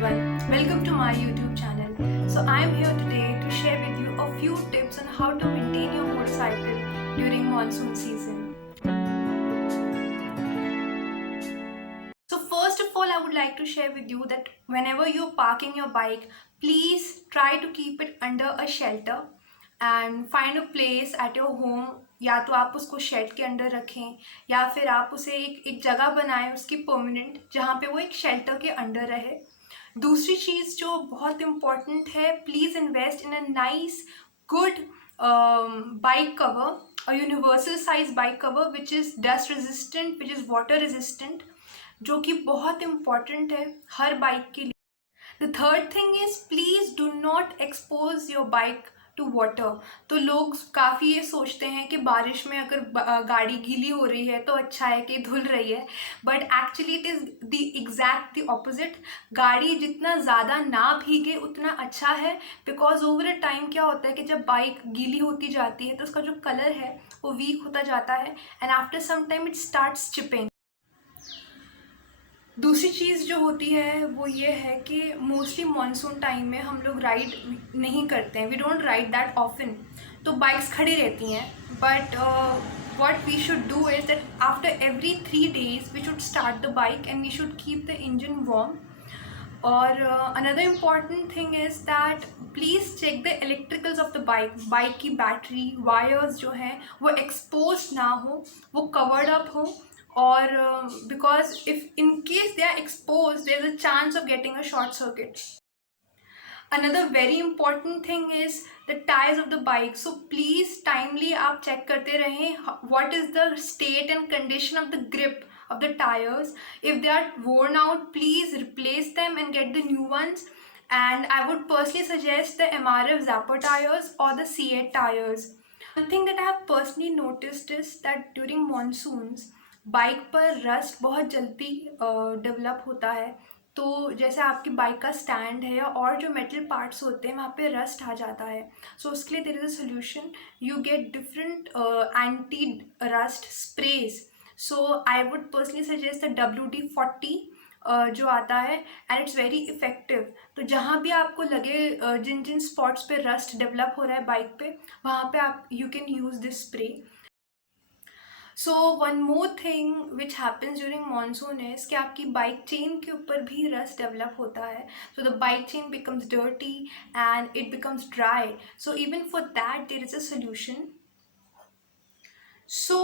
everyone, welcome to my YouTube channel. So I am here today to share with you a few tips on how to maintain your motorcycle during monsoon season. So first of all, I would like to share with you that whenever you're parking your bike, please try to keep it under a shelter and find a place at your home. या तो आप उसको शेड के अंदर रखें या फिर आप उसे एक जगह बनाएं उसकी परमानेंट, जहाँ पे वो एक शेल्टर के अंडर रहे. दूसरी चीज़ जो बहुत इम्पॉर्टेंट है, please invest in a nice good bike cover, a universal size bike cover which is dust resistant, which is water resistant, जो कि बहुत इम्पॉर्टेंट है हर बाइक के लिए. The third thing is please do not expose your bike to water. तो लोग काफ़ी ये सोचते हैं कि बारिश में अगर गाड़ी गीली हो रही है तो अच्छा है कि धुल रही है, but actually it is the opposite. गाड़ी जितना ज़्यादा ना भीगे उतना अच्छा है, बिकॉज ओवर अ टाइम क्या होता है कि जब बाइक गीली होती जाती है तो उसका जो कलर है वो वीक होता जाता है and after some time it starts chipping. दूसरी चीज़ जो होती है वो ये है कि मोस्टली मानसून टाइम में हम लोग राइड नहीं करते हैं, we don't ride that often, तो बाइक्स खड़ी रहती हैं. But what we should do is that after every 3 days we should start the bike and we should keep the engine warm. और another important thing is that please check the electricals of the bike की battery wires जो हैं वो exposed ना हो, वो covered up हो. Or because if in case they are exposed, there's a chance of getting a short circuit. Another very important thing is the tires of the bike. So please timely आप check करते रहें what is the state and condition of the grip of the tires. If they are worn out, please replace them and get the new ones. And I would personally suggest the MRF Zapper tires or the C8 tires. One thing that I have personally noticed is that during monsoons bike पर रस्ट बहुत जल्दी डेवलप होता है. तो जैसे आपकी बाइक का स्टैंड है और जो मेटल पार्ट्स होते हैं वहाँ पे रस्ट आ जाता है. सो उसके लिए there is a solution, you get different anti rust sprays. So I would personally suggest the WD-40 जो आता है एंड इट्स वेरी इफ़ेक्टिव. तो जहाँ भी आपको लगे जिन जिन स्पॉट्स पे रस्ट डेवलप हो रहा है बाइक पे, वहाँ पे आप you can use this spray. So one more thing which happens during monsoon is कि आपकी बाइक चेन के ऊपर भी रस्ट डेवलप होता है. So the bike chain becomes dirty and it becomes dry. So even for that there is a solution. So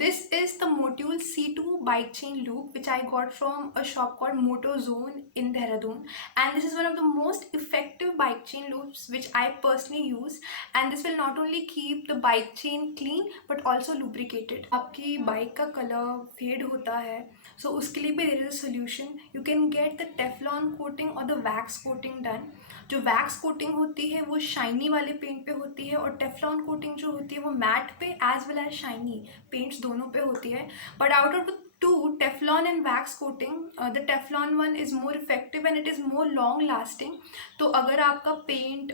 this is the Motul C2 bike chain lube which I got from a shop called Motozone in Dehradun, and this is one of the most effective bike chain lubes which I personally use, and this will not only keep the bike chain clean but also lubricated. आपकी बाइक का colour fade होता है, so उसके लिए भी there is a solution. You can get the Teflon coating or the wax coating done. जो wax coating होती है वो शाइनी वाले पेंट पे होती है और टेफ्लॉन कोटिंग जो होती है वो मैट पे as well as shiny paints दोनों पे होती है. But out of the two, Teflon and wax coating, the Teflon one is more effective and it is more long lasting. तो अगर आपका पेंट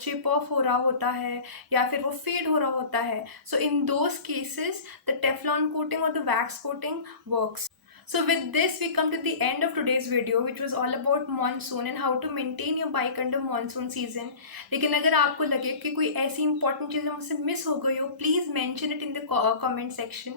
चिप ऑफ हो रहा होता है या फिर वो फेड हो रहा होता है, so in those cases the Teflon coating और the wax coating works. So with this we come to the end of today's video which was all about monsoon and how to maintain your bike under monsoon season. लेकिन अगर आपको लगे कि कोई ऐसी इंपॉर्टेंट चीज़ें मुझसे मिस हो गई हो, please mention it in the comment section.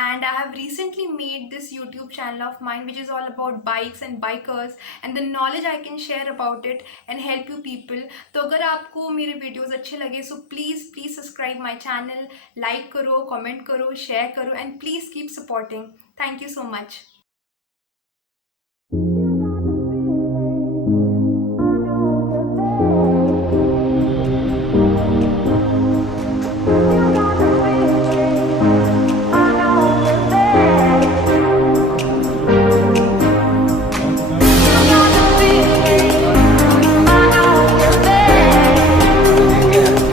And I have recently made this YouTube channel of mine which is all about bikes and bikers and the knowledge I can share about it and help you people. तो अगर आपको मेरे वीडियोज़ अच्छे लगे so please subscribe my channel, like करो, comment करो, share करो and please keep supporting. Thank you so much.